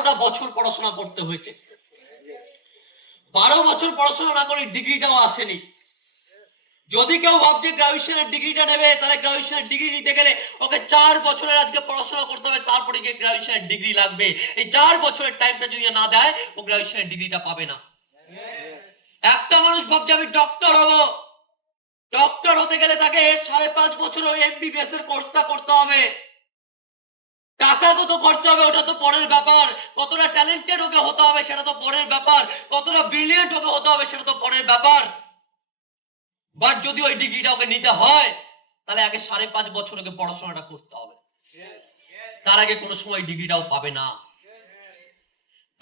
12টা বছর পড়াশোনা করতে হয়েছে। 12 বছর পড়াশোনা না করে ডিগ্রিটাও আসেনি। যদি কেউ ভাবছে গ্রাজুয়েশনের ডিগ্রিটা নেবে, তাহলে গ্রাজুয়েশনের ডিগ্রি নিতে গেলে ওকে 4 বছরের আজকে পড়াশোনা করতে হবে, তারপরে গিয়ে গ্রাজুয়েশনের ডিগ্রি লাগবে। এই 4 বছরের টাইমটা যদি না দেয়, ও গ্রাজুয়েশনের ডিগ্রিটা পাবে না। একটা মানুষ ভাবছে আমি ডক্টর হব, ডক্টর হতে গেলে তাকে 5.5 বছর ওই এমবিবিএস এর কোর্সটা করতে হবে। টাকা কত খরচা হবে ওটা তো পরের ব্যাপার, কতটা ট্যালেন্টেড ওকে হতে হবে সেটা তো পরের ব্যাপার, কতটা ব্রিলিয়েন্ট ওকে হতে হবে সেটা তো পরের ব্যাপার। বাট যদি ওই ডিগ্রিটা ওকে নিতে হয়, তাহলে আগে 5.5 বছর ওকে পড়াশোনাটা করতে হবে, তার আগে কোনো সময় ডিগ্রিটাও পাবে না।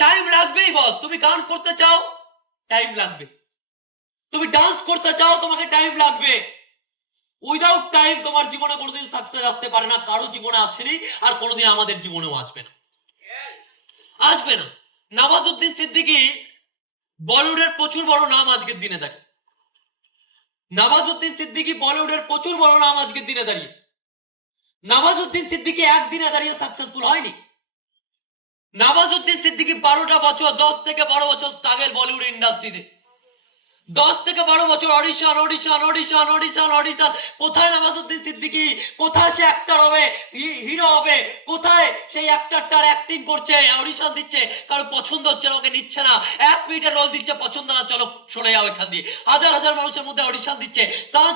টাইম লাগবেই বল। তুমি গান করতে চাও, টাইম লাগবে। তুমি ডান্স করতে চাও, তোমাকে টাইম লাগবে। উইদাউট টাইম তোমার জীবনে কোনোদিন সাকসেস আসতে পারে না, কারো জীবনে আসেনি, আর কোনোদিন আমাদের জীবনেও আসবে না, আসবে না। নওয়াজউদ্দিন সিদ্দিকী বলিউডের প্রচুর বড় নাম আজকের দিনে দাঁড়িয়ে। নওয়াজউদ্দিন সিদ্দিকী বলিউডের প্রচুর বড় নাম আজকের দিনে দাঁড়িয়ে। নওয়াজউদ্দিন সিদ্দিকী একদিনে দাঁড়িয়ে সাকসেসফুল হয়নি। নওয়াজউদ্দিন সিদ্দিকী 12টা বছর, 10 থেকে 12 বছর স্ট্রাগল বলিউড ইন্ডাস্ট্রিতে। 10 থেকে 12 বছর audition audition audition audition audition. কোথায় নওয়াজউদ্দিন সিদ্দিকী? কোথায় সে অ্যাক্টর হবে, হিরো হবে? কোথায় সেই অ্যাক্টরটার অ্যাক্টিং করছে, অডিশন দিচ্ছে, কারো পছন্দ হচ্ছে না, ওকে নিচ্ছে না। 1 মিনিটের রোল দিচ্ছে, পছন্দ না, চলো সরে যাও এখান দিয়ে। হাজার হাজার মানুষের মধ্যে অডিশন দিচ্ছে,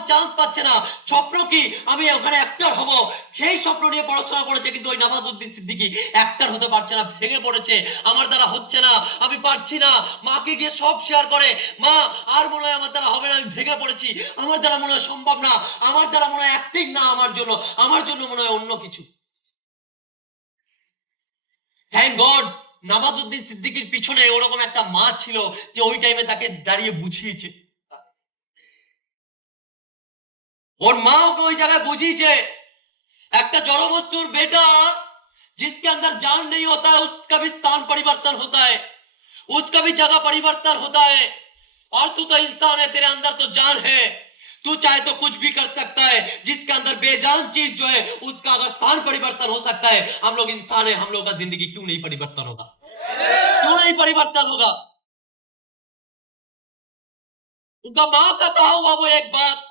চান্স পাচ্ছে না। স্বপ্ন কি আমি ওখানে অ্যাক্টর হব, সেই স্বপ্ন নিয়ে পড়াশোনা করেছে, কিন্তু ওই নওয়াজউদ্দিন সিদ্দিকী অ্যাক্টর হতে পারছে না, ভেঙে পড়েছে। আমার দ্বারা হচ্ছে না, আমি পারছি না। মাকে গিয়ে সব শেয়ার করে, মা আর মনে হয় আমার দ্বারা হবে না, আমি ভেঙে পড়েছি, আমার দ্বারা মনে হয় সম্ভব না, আমার দ্বারা মনে হয় অ্যাক্টিং না, আমার জন্য মনে হয় অন্য কিছু। থ্যাংক গড নওয়াজউদ্দিন সিদ্দিকীর পিছনে ওরকম একটা মা ছিল যে ওই টাইমে তাকে দাঁড়িয়ে বুঝিয়েছে। ওর মা ওকে ওই জায়গায় বুঝিয়েছে। একটা জড়বস্তুর बेटा जिसके अंदर जान नहीं होता है, उसका भी स्थान परिवर्तन होता है, उसका भी जगह परिवर्तन होता है। और तू तो इंसान है, तेरे अंदर तो जान है, तू चाहे तो कुछ भी कर सकता है। जिसके अंदर बेजान चीज जो है उसका अगर स्थान परिवर्तन हो सकता है, हम लोग इंसान है, हम लोग का जिंदगी क्यों नहीं परिवर्तन होगा? क्यों नहीं परिवर्तन होगा? उनका माँ का कहा हुआ वो एक बात,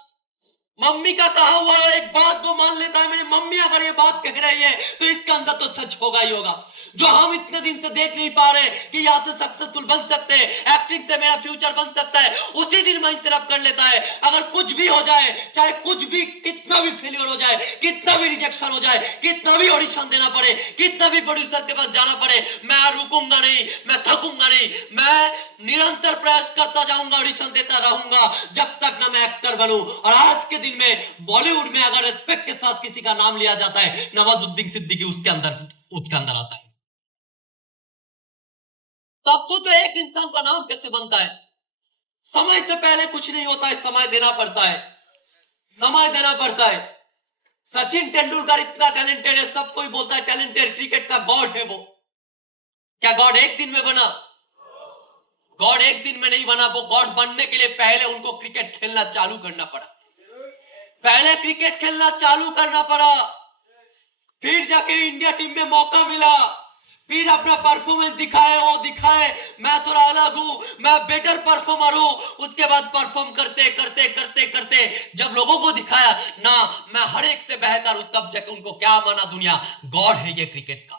मम्मी का कहा हुआ एक बात वो मान लेता है। मेरी मम्मी अगर ये बात कह रही है तो इसका अंदर तो सच होगा ही होगा। जो हम इतने दिन से देख नहीं पा रहे कि यहाँ से सक्सेसफुल बन सकते हैं, एक्टिंग से मेरा फ्यूचर बन सकता है, उसी दिन माइंड सेट अप कर लेता है। अगर कुछ भी हो जाए, चाहे कुछ भी, कितना भी फेलियर हो जाए, कितना भी रिजेक्शन हो जाए, कितना भी ऑडिशन देना पड़े, कितना भी प्रोड्यूसर के पास जाना पड़े, मैं रुकूंगा नहीं, मैं थकूंगा नहीं, मैं निरंतर प्रयास करता जाऊंगा, ऑडिशन देता रहूंगा जब तक ना मैं एक्टर बनूं। और आज के दिन में बॉलीवुड में अगर रिस्पेक्ट के साथ किसी का नाम लिया जाता है, नवाजुद्दीन सिद्दीकी उसके अंदर आता है। तब सोचो एक इंसान का नाम कैसे बनता है। समय से पहले कुछ नहीं होता है, समय देना पड़ता है, समय देना पड़ता है। सचिन तेंदुलकर इतना टैलेंटेड है, सब कोई बोलता है टैलेंटेड, क्रिकेट का गॉड है वो। क्या गॉड एक दिन में बना? गॉड एक दिन में नहीं बना। वो गॉड बनने के लिए पहले उनको क्रिकेट खेलना चालू करना पड़ा, पहले क्रिकेट खेलना चालू करना पड़ा, फिर जाके इंडिया टीम में मौका मिला, फिर अपना परफॉर्मेंस दिखाए, वो दिखाए मैं थोड़ा अलग हूं, मैं बेटर परफॉर्मर हूं। उसके बाद परफॉर्म करते करते करते करते जब लोगों को दिखाया ना मैं हर एक से बेहतर हूं, तब जाके उनको क्या माना दुनिया, गॉड है ये क्रिकेट का।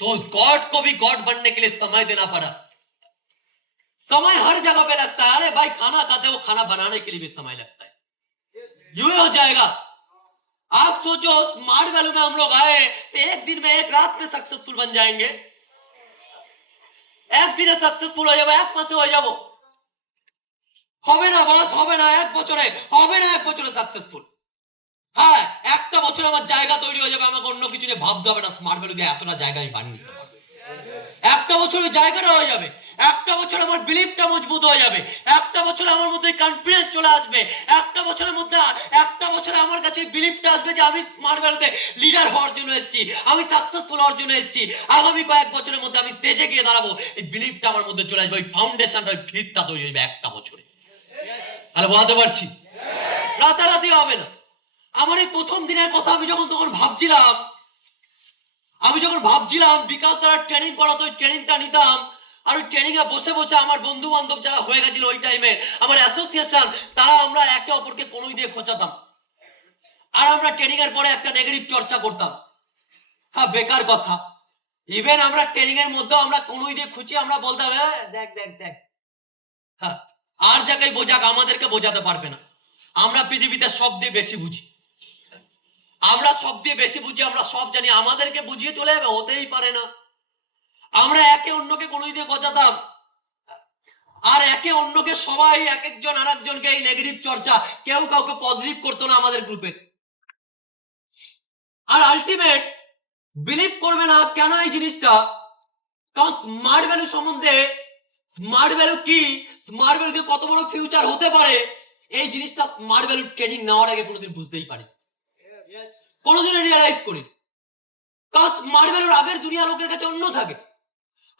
तो उस गॉड को भी गॉड बनने के लिए समय देना पड़ा। समय हर जगह पे लगता है। अरे भाई खाना खाते हो, खाना बनाने के लिए भी समय लगता है, यूं हो जाएगा। आप सोचो स्मार्ट वैल्यू में हम लोग आए तो एक दिन में, एक रात में सक्सेसफुल बन जाएंगे। एक दिन सक्सेसफुल हो जाबो, एक मासे हो जाबो, হবে না বস, হবে না এক বছরে, হবে না এক বছরে সাকসেসফুল। হ্যাঁ, একটা বছরে আমার জায়গা তৈরি হয়ে যাবে, আমাকে অন্য কিছু নিয়ে ভাবতে হবে না। স্মার্ট ভ্যালু দিয়ে এতটা জায়গা আমি বানিয়ে নিতে পারবো। একটা বছরে জায়গাটা হয়ে যাবে, একটা বছরে আমার বিলিফটা মজবুত হয়ে যাবে, একটা বছরে আমার মধ্যে কনফিডেন্স চলে আসবে, একটা বছরের মধ্যে, একটা বছরে আমার কাছে বিলিফটা আসবে যে আমি স্মার্ট ভ্যালুতে লিডার হওয়ার জন্য এসেছি, আমি সাকসেসফুল হওয়ার জন্য এসেছি। আগামী কয়েক বছরের মধ্যে আমি স্টেজে গিয়ে দাঁড়াবো, এই বিলিফটা আমার মধ্যে চলে আসবে, ওই ফাউন্ডেশনটা, ওই ভিতটা তৈরি হয়ে যাবে একটা বছরে। তাহলে বলতে পারছি রাতারাতি হবে না। আমার এই প্রথম দিনের কথা আমি যখন তখন ভাবছিলাম, আমি যখন ভাবছিলাম বিকাশ দ্বারা ট্রেনিং করাতো, ওই ট্রেনিংটা নিতাম, আর ওই ট্রেনিং এ বসে বসে আমার বন্ধু বান্ধব যারা হয়ে গেছিল ওই টাইমে, আমার অ্যাসোসিয়েশন, তারা আমরা একে অপরকে কোনোই দিয়ে খোঁচাতাম, আর আমরা ট্রেনিং এর পরে একটা নেগেটিভ চর্চা করতাম। হ্যাঁ, বেকার কথা। ইভেন আমরা ট্রেনিং এর মধ্যে আমরা কোনোই দিয়ে খুঁচি, আমরা বলতাম দেখ দেখ দেখ। হ্যাঁ, আর জায়গায় বোঝাক, আমাদেরকে বোঝাতে পারবে না। আমরা পৃথিবীতে সব দিয়ে বেশি বুঝি, আমরা সব দিয়ে বেশি বুঝি, আমরা সব জানি, আমাদেরকে বুঝিয়ে চলে যাবে, হতেই পারে না। আমরা একে অন্যকে কোনোই দিয়ে গজাতাম, আর একে অন্যকে সবাই এক একজন আর একজনকে এই নেগেটিভ চর্চা, কেউ কাউকে পজিটিভ করতো না আমাদের গ্রুপে। আর আলটিমেট বিলিভ করবে না কেন এই জিনিসটা, কারণ স্মার্ট ভ্যালু সম্বন্ধে, স্মার্ট ভ্যালু কি, স্মার্ট ভ্যালু দিয়ে কত বড় ফিউচার হতে পারে, এই জিনিসটা স্মার্ট ভ্যালু ট্রেনিং নেওয়ার আগে কোনোদিন বুঝতেই পারি, কোনোদিন রিয়ালাইজ করি। কারণ স্মার্ট ভ্যালুর আগের দুনিয়া লোকের কাছে অন্য থাকে,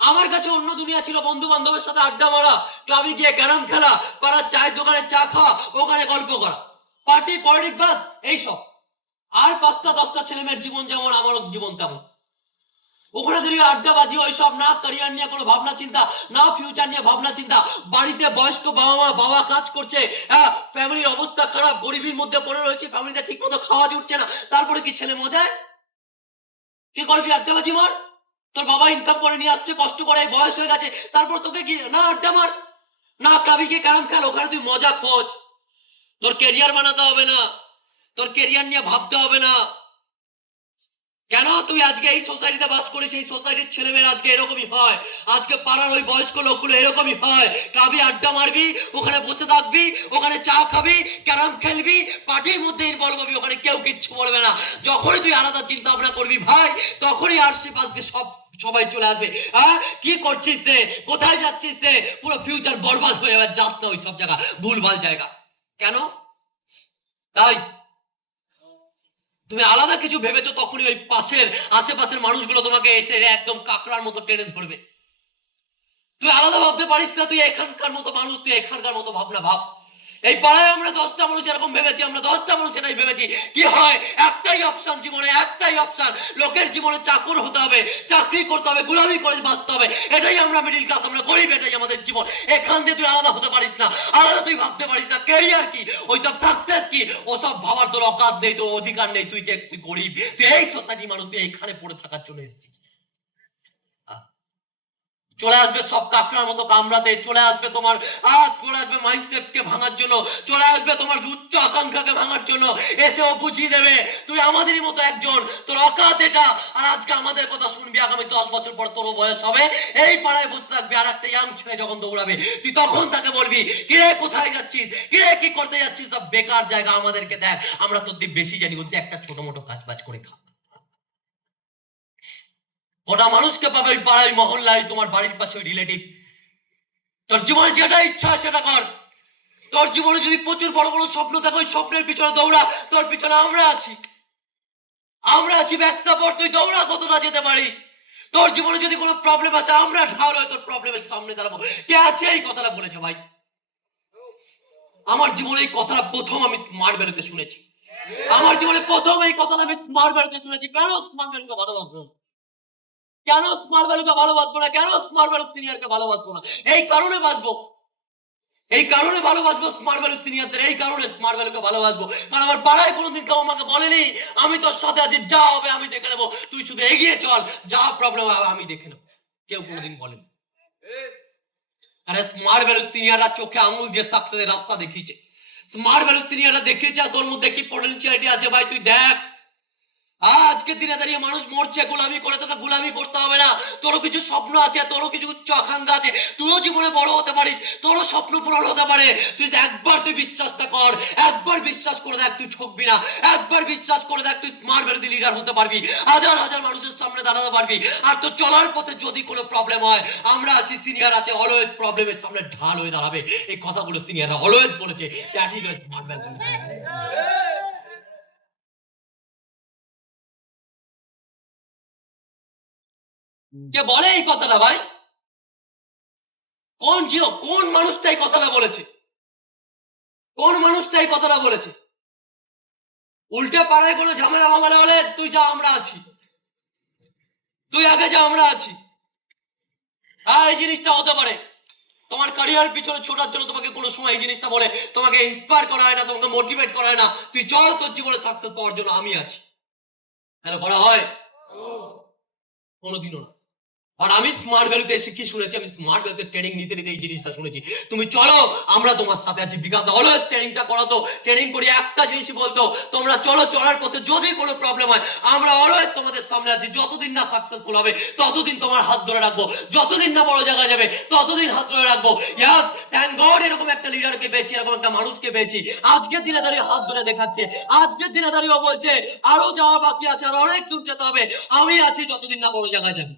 আমার কাছে অন্য দুনিয়া ছিল। বন্ধু বান্ধবের সাথে আড্ডা মারা, ক্লাবে গিয়ে ক্যারাম খেলা, পাড়ার চায়ের দোকানে চা খাওয়া, ওখানে গল্প করা, পার্টি পলিটিক্স, বাস এইসব। আর 5টা 10টা ছেলে মেয়ের জীবন যেমন, আমারও জীবন তেমন। ওখানে দাঁড়িয়ে আড্ডাবাজি, ওইসব, না ক্যারিয়ার নিয়ে কোনো ভাবনা চিন্তা, না ফিউচার নিয়ে ভাবনা চিন্তা। বাড়িতে বয়স্ক বাবা কাজ করছে, হ্যাঁ, ফ্যামিলির অবস্থা খারাপ, গরিবের মধ্যে পড়ে রয়েছে, ফ্যামিলিতে ঠিক মতো খাওয়া জুটছে না, তারপরে কি ছেলে মজায় কি করবি? আড্ডাবাজি মার। তোর বাবা ইনকাম করে নিয়ে আসছে, কষ্ট করে, বয়স হয়ে গেছে, তারপর তোকে কি না আড্ডা মার, না ক্লাবে গিয়ে ক্যারাম খেল, ওখানে তুই মজা খোঁজ। তোর কেরিয়ার বানাতে হবে না, তোর কেরিয়ার নিয়ে ভাবতে হবে না। কেন তুই আজকে এই সোসাইটিতে বাস করিস, এই সোসাইটির ছেলেমেয়েরা আজকে এরকমই হয়, আজকে পাড়ার ওই বয়স্ক লোকগুলো এরকমই হয়। ক্লাবে আড্ডা মারবি, ওখানে বসে থাকবি, ওখানে চা খাবি, ক্যারাম খেলবি, পার্টির মধ্যে ইনভলভ হবি, ওখানে কেউ কিচ্ছু বলবে না। যখনই তুই আলাদা চিন্তা ভাবনা করবি ভাই, তখনই আশেপাশ দিয়ে সবাই চলে আসবে, হ্যাঁ কি করছিস রে, কোথায় যাচ্ছিস রে, পুরো ফিউচার বরবাদ হয়ে যাবে, যাস না ওই সব জায়গা, ভুলভাল জায়গা। কেন? তাই তুমি আলাদা কিছু ভেবেছো, তখনই ওই পাশের আশেপাশের মানুষগুলো তোমাকে এসে একদম কাকড়ার মতো টেনে ধরবে। তুই আলাদা ভাবতে পারিস না, তুই এখানকার মতো মানুষ, তুই এখানকার মতো ভাবনা ভাব। এই পাড়ায় আমরা 10টা মানুষ এরকম ভেবেছি, আমরা 10টা মানুষ এটাই ভেবেছি। কি হয়, একটাই অপশন জীবনে, একটাই অপশন, লোকের জীবনে চাকর হতে হবে, চাকরি করতে হবে, গুলামি করে বাঁচতে হবে। এটাই আমরা মিডিল ক্লাস, আমরা গরিব, এটাই আমাদের জীবন। এখান দিয়ে তুই আলাদা হতে পারিস না, আলাদা তুই ভাবতে পারিস না। ক্যারিয়ার কি, ওইসব সাকসেস কি, ওসব ভাবার তোর অকাত নেই, তোর অধিকার নেই। তুই গরিব, তুই এই সোসাইটির মানুষ, তুই এইখানে পড়ে থাকার জন্য এসেছিস। চলে আসবে সব কাকড়ার মতো কামড়াতে, চলে আসবে তোমার চলে আসবে মাইন্ডসেটকে ভাঙার জন্য, চলে আসবে তোমার উচ্চ আকাঙ্ক্ষাকে ভাঙার জন্য। এসেও বুঝিয়ে দেবে তুই আমাদেরই মতো একজন, তোর অকাত এটা। আর আজকে আমাদের কথা শুনবি, আগামী 10 বছর পর তোর বয়স হবে, এই পাড়ায় বসে থাকবি, আর একটা ইয়াং ছেলে যখন দৌড়াবে, তুই তখন তাকে বলবি, কিরে কোথায় যাচ্ছিস, কিরে কি করতে যাচ্ছিস, সব বেকার জায়গা, আমাদেরকে দেখ, আমরা তোর দিয়ে বেশি জানি, ওর একটা ছোট মোটো কাজ বাজ করে খা। কটা মানুষকে পাবে ওই পাড়ায়, মহল্লায়, তোমার বাড়ির পাশে ওই রিলেটিভ। তোর জীবনে যেটা ইচ্ছা সেটা কর। তোর জীবনে যদি প্রচুর বড় বড় স্বপ্ন থাকে, ওই স্বপ্নের পিছনে দৌড়া, তোর পিছনে আমরা আছি, আমরা আছি ব্যাক সাপোর্ট। তুই দৌড়া, কতটা যেতে পারিস। তোর জীবনে যদি কোনো প্রবলেম আছে, আমরা ঢাল হয়ে তোর প্রবলেমের সামনে দাঁড়াবো। কে আছে এই কথাটা বলেছে ভাই? আমার জীবনে এই কথাটা প্রথম আমি স্মার্ট ভ্যালুতে শুনেছি, আমার জীবনে প্রথম এই কথাটা আমি স্মার্ট ভ্যালুতে শুনেছি। কেন স্মার্ট ভ্যালুকে ভালোবাসবো, কেন স্মার্ট ভ্যালুকে ভালোবাসবো না, কেন স্মার্ট ভ্যালু সিনিয়রকে ভালোবাসবো না? এই কারণে বাঁচবো, এই কারণে ভালোবাসবো স্মার্ট ভ্যালু সিনিয়রদের, এই কারণে স্মার্ট ভ্যালুকে ভালোবাসবো। কারণ আমার পাড়ায় কোনোদিন কেউ আমাকে বলেনি আমি তোর সাথে আছি, যা হবে আমি দেখে নেবো, তুই শুধু এগিয়ে চল, যা প্রবলেম হবে আমি দেখে নেবো, কেউ কোনোদিন বলেনি। আরে স্মার্ট ভ্যালু সিনিয়ররা চোখে আঙুল দিয়ে সাকসেসের রাস্তা দেখিয়েছে, স্মার্ট ভ্যালু সিনিয়ররা দেখিয়েছে তোর মধ্যে কি পটেনশিয়ালিটি আছে ভাই, তুই দেখ। আজকে দিনে দাঁড়িয়ে মানুষ মরছে গোলামি করে, তোকে গোলামি করতে হবে না। তোরও কিছু স্বপ্ন আছে, তোরও কিছু উচ্চ আকাঙ্ক্ষা আছে, তুইও জীবনে বড় হতে পারিস, তোরও স্বপ্ন পূরণ হতে পারে। তুই একবার তুই বিশ্বাসটা কর, একবার বিশ্বাস করে দেখ, তুই ঠকবি না। একবার বিশ্বাস করে দেখ, তুই স্মার্ট ভ্যালু লিডার হতে পারবি, হাজার হাজার মানুষের সামনে দাঁড়াতে পারবি। আর তোর চলার পথে যদি কোনো প্রবলেম হয়, আমরা আছি, সিনিয়র আছে, অলওয়েজ প্রবলেমের সামনে ঢাল হয়ে দাঁড়াবে। এই কথাগুলো সিনিয়ররা অলওয়েজ বলেছে, দ্যাট ইজ স্মার্ট ভ্যালু। কে বলে এই কথাটা ভাই? কোন মানুষটা এই কথাটা বলেছে? কোন মানুষটা এই কথাটা বলেছে? উল্টে পাড়ায় কোনো ঝামেলা মামালা হলে তুই যা, আমরা আছি। তুই আগে যা, আমরা আছি। হ্যাঁ, এই জিনিসটা হতে পারে তোমার ক্যারিয়ার পিছনে ছোটার জন্য তোমাকে কোনো সময় এই জিনিসটা বলে তোমাকে ইন্সপায়ার করা হয় না, তোমাকে মোটিভেট করা হয় না। তুই চল, তোর জীবনে সাকসেস পাওয়ার জন্য আমি আছি। হ্যালো, করা হয়? কোনোদিনও না। আর আমি স্মার্ট ভ্যালুতে এসে কি শুনেছি, আমি স্মার্ট ভ্যালুতে ট্রেনিং নিতে নিতে এই জিনিসটা শুনেছি। তুমি চলো, আমরা তোমার সাথে আছি। বিকাশ অলওয়েজ ট্রেনিংটা করাতো, ট্রেনিং করি একটা জিনিসই বলতো, তোমরা চলো, চলার পথে যদি কোনো প্রবলেম হয় আমরা অলওয়েজ তোমাদের সামনে আছি। যতদিন না সাকসেসফুল হবে ততদিন তোমার হাত ধরে রাখবো, যতদিন না বড় জায়গায় যাবে ততদিন হাত ধরে রাখবো। ইয়াস, থ্যাংক গড এরকম একটা লিডারকে পেয়েছি, এরকম একটা মানুষকে পেয়েছি। আজকের দিনে দাঁড়িয়ে হাত ধরে দেখাচ্ছে, আজকের দিনে দাঁড়িয়েও বলছে আরো যাওয়া বাকি আছে, আর অনেক দূর যেতে হবে। আমি আছি যতদিন না বড় জায়গায় যাবে।